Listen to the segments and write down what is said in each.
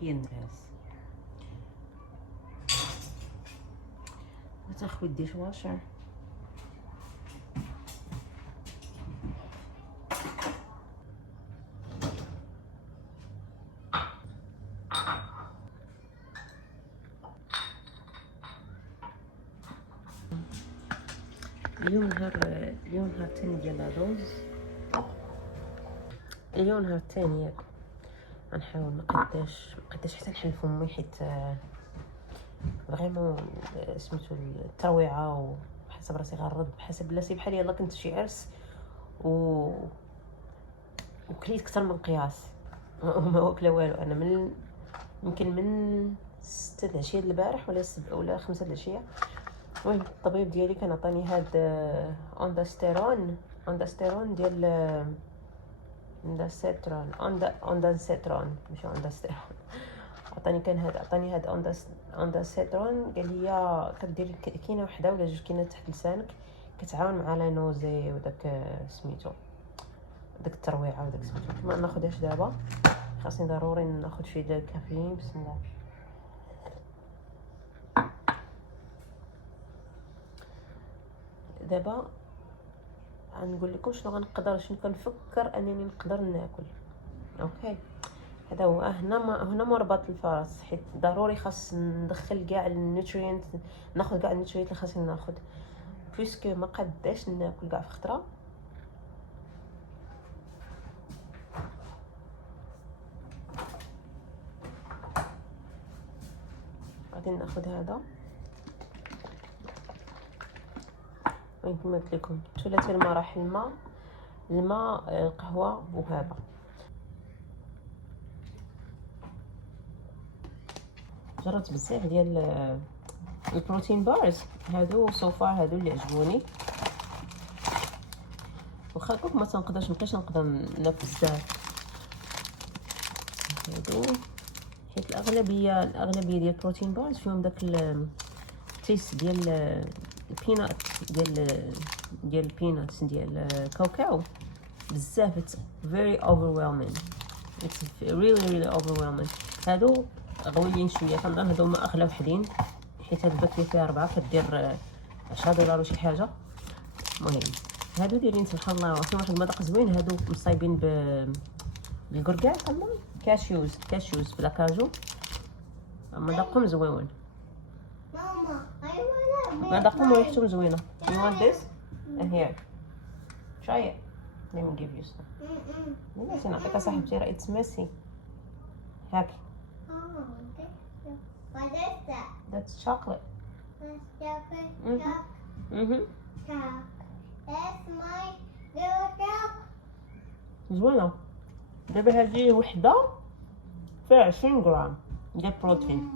هي النعاس. وتاخذ ديش واشر. اليوم نهار تاني ديال الرز. اليوم نهار تاني غنحاول مقداش حتى نحل فمي، حيت فريمون سميتو الترويعه، وحسب راسي غنرد بحسب بلاتي بحال يلا كنت شي عرس وكليت اكثر من قياس وما واكله والو. انا يمكن من 6 د العشيه البارح ولا 5 د العشيه. المهم الطبيب ديالي كان عطاني هاد اونداستيرون ديال اونداستيرون ماشي اونداستيرون. عطاني هاد اونداستيرون، قال لي كديري كاينه وحده ولا جوج كاينه تحت لسانك كتعاون مع لا نوزي وداك سميتو داك الترويعه وداك سميتو. ما ناخذهاش دابا، خاصني ضروري ناخذ شي د كافيين. بسم الله. دابا غنقول لكم شنو كنفكر انني نقدر ناكل. اوكي، هذا هو. هنا مربط الفرس، حيت ضروري خاص ندخل كاع النيوترينت، ناخذ كاع النيوترينت اللي خاصني ناخذ، بويسكو ما قداش ناكل كاع في خطره. غادي ناخذ هذا ويمكن قلت لكم ثلاثه المراحل: الماء، القهوه، وهذا. جربت بزاف ديال البروتين بارز هادو سوفار، هادو اللي عجبوني. واخا كوك ما تنقدرش نقدر ناكل بزاف هادو، حيت الاغلبيه ديال البروتين بارز فيهم داك التيست ديال البينات ديال البيناتس ديال الكاوكاو بزاف. it's very overwhelming. it's really overwhelming. هادو غويين شويه، كنظن هادو هما اغلى وحدين، حيت هاد الباكيه فيها 4 كدير $10 وشي حاجه. المهم هادو دايرين سبحان الله فيهم واحد المذاق زوين. هادو مصايبين بالكركاع، كنظن كاشيوز بلا كاجو، مذاقهم زويون. مذاقهم وريحتهم زوينه. you want this? here try it. let me give you some. لازم نعطيك صاحبتي راه it's messy. هاكي. What is that? That's chocolate. That's chocolate. Choc. That's my little dog. زوينة. دابا هذه وحدة فيها 20 غرام ديال البروتين.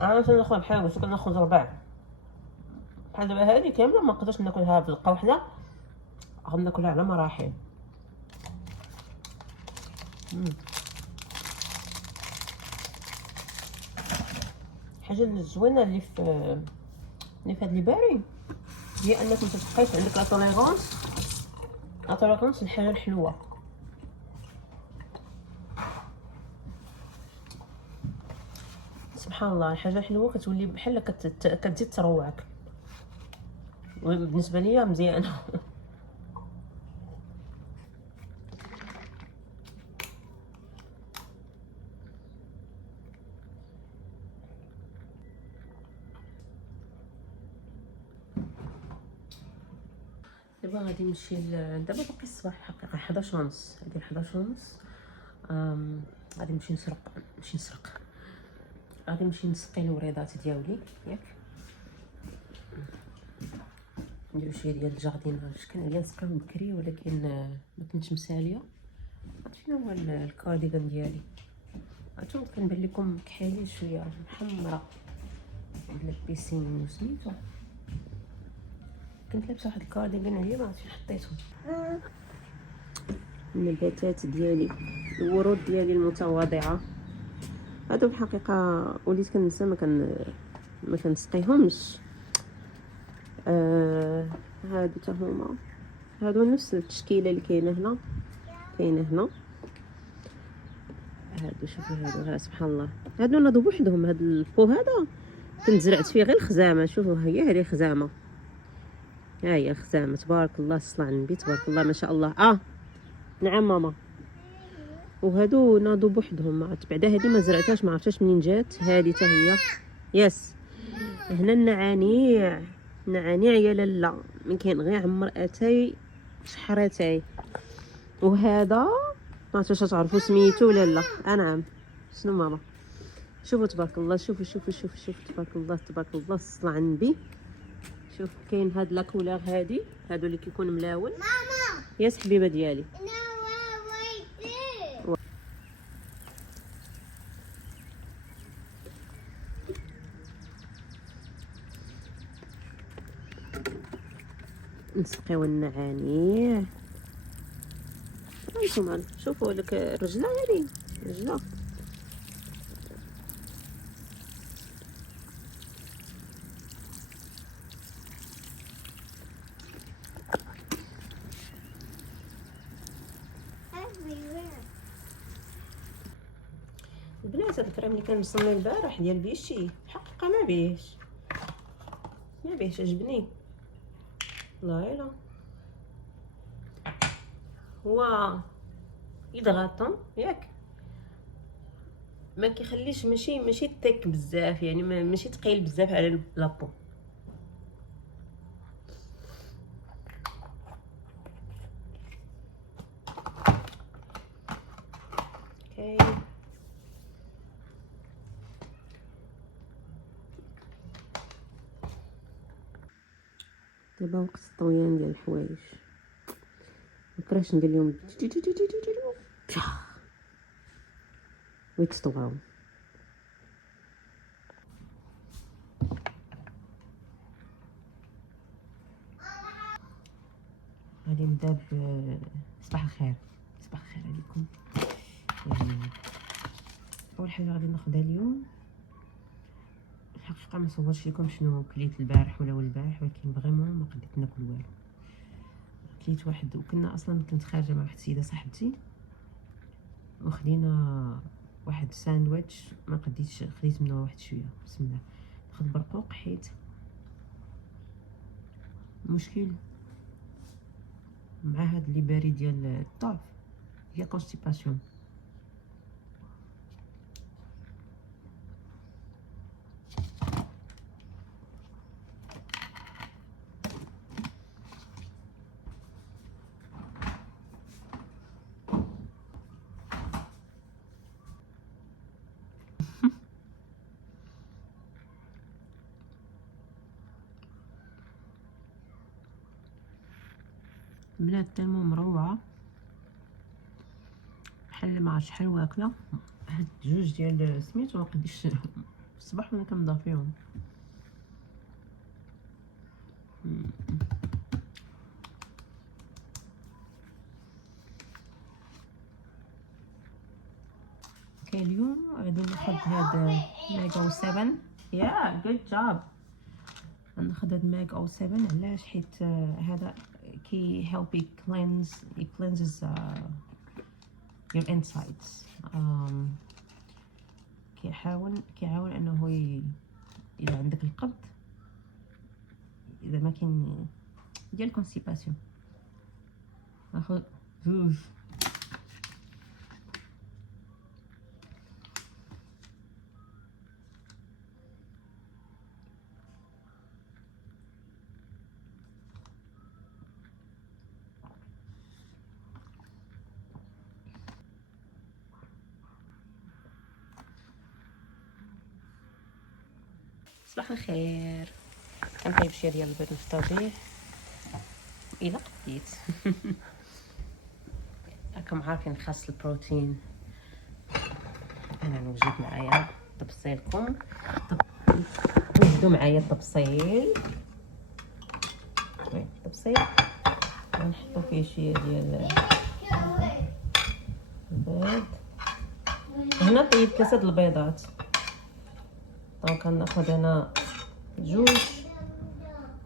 انا تناخذ بحال قلت كناخذ ربع. بحال دابا هذه كامله ما نقدرش ناكلها بلقه وحده، غناكلها على مراحل. الحاجه الزوينه اللي في هاد لي باري هي انك متبقايش عندك لا توليرونس الحاجه الحلوه. سبحان الله، الحاجه الحلوه كتولي بحال كتزيد تروعك. بالنسبه ليا مزيانه. دابا غادي نمشي دابا باقي الصباح حقيقه 11:30. هادي 11:30. غادي نمشي نسرق غادي نمشي نسقي الوريضات ديالي ياك، نديرو شويه ديال الجارديناج. كان عليا نسقيهم بكري ولكن ما كنتش مساليه. شنو هو الكارديغان ديالي عرفتو، كنبان لكم كحالي شويه محمره بلا بيسين وسميتو. كنت لابسه واحد الكارديغان عليا ما عرفتش حطيته. النباتات ديالي، الورود ديالي المتواضعه هادو الحقيقه وليت كنسى ما كنسقيهمش. هادو حتى هما هادو نفس التشكيله اللي كاينه هنا هادو شوفوا هادو، سبحان الله، هادو ناضوا بوحدهم. هاد البو هذا كنت زرعت فيه غير الخزامه. شوفوا هذه خزامه، ها هي الخزامه. تبارك الله، الصلاة على النبي، تبارك الله ما شاء الله. نعم ماما. وهادو ناضوا بوحدهم. ما عرفت بعدا هادي ما زرعتهاش، ما عرفتش منين جات. هادي حتى هي يس. هنا النعانيع، نعانيع يا لالا من كاين غير عمر اتاي شحرتاي. وهذا ما عرفتش تعرفوا سميتو ولا لا. نعم. شنو ماما؟ شوفوا تبارك الله، شوفوا شوفوا شوفوا شوفوا تبارك الله تبارك الله، الصلاة على النبي. شوف كاين هاد لا كولور هادي، هادو اللي كيكون ملاون. ماما ياس حبيبه ديالي. نسقيو النعانيع. هانتوما شوفوا لك الرجله هذه، رجله. البنات هاد الكريم اللي كان مصني البارح ديال بيشي حقا ما بيهش، ما بيهش، عجبني والله. الا هو يضغطهم ياك، ما كيخليش، ماشي تك بزاف يعني، ماشي ثقيل بزاف على لابو. اوكي دابا وقت الطويان ديال الحوايج. مكرهتش ندير لهم ويتطواو. غادي نبدا صباح الخير. صباح الخير عليكم. اول حاجه غادي ناخذها اليوم، الحقيقه ما صورتش لكم شنو كليت البارح ولا البارح، ولكن فريمون ما قدرت ناكل والو. كليت واحد، وكنا اصلا كنت خارجه مع واحد السيده صاحبتي وخدينا واحد ساندويتش، ما قديتش، خديت منه واحد شويه. بسم الله. ناخذ برقوق حيت مشكل مع هاد لي باري ديال الطاف هي كونستيباسيون. بلاد تالمو مروعه، بحال ما عرفت شحال واكله. هاد جوج ديال سميتو ما قديش الصباح وانا كنبدا فيهم. اوكي اليوم غادي ناخذ هاد ماغ او 7. يا جود جوب. ناخذ هاد ماغ او 7 علاش؟ حيت هذا كي help cleanses your insides. كيعاون انه اذا عندك القبض، اذا ما كاين ديال كونستيباسيون. ناخذ جوج. صباح الخير. كنطيب شي ديال البيض الفطاجي الى قديت. راكم عارفين خاص البروتين. انا نوجد معايا طبسيلكم، وجدوا معايا الطبسيل. الطبسيل ونحطو فيه شويه ديال البيض. هنا طيب 3 البيضات، دونك غناخذ انا جوج،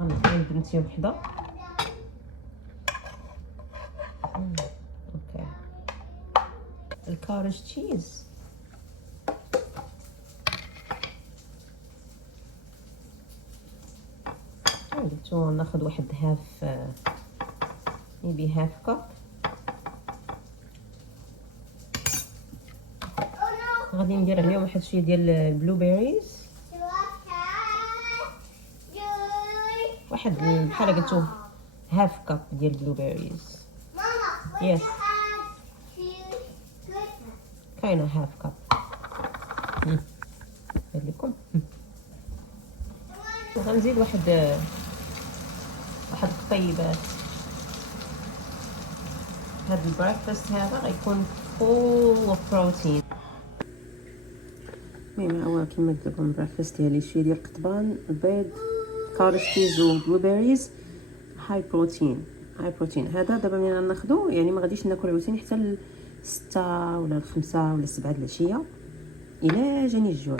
غنعطي لبنتي وحده. اوكي الكارج تشيز سو ناخذ واحد هاف ميبي هاف كاب. غادي ندير عليهم واحد شويه ديال البلو بيريز، واحد بحال قلتو هاف كاب ديال البلو بيريز. Mama, Yes. كاينه هاف كاب. هاد لكم. غنزيد واحد القطيبات. هاد البريكفاست هذا غيكون full of protein. المهم هو كيما قلت لكم البريكفاست ديالي شويه ديال القطبان، البيض، كارج تشيز وبلو بيريز، هاي بروتين. هذا دابا ملي غناخدو يعني ما غاديش ناكل عاوتاني حتى ل6 ولا ل5 ولا 7 د العشيه الى جاني الجوع.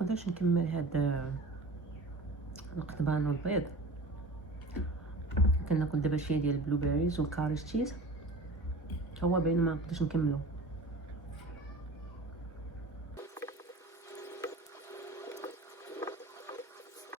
مقدرش نكمل هاد القضبان والبيض، كناكل دابا شويه ديال البلو بيريز والكارج تشيز، هو باين ما نقدرش نكملو.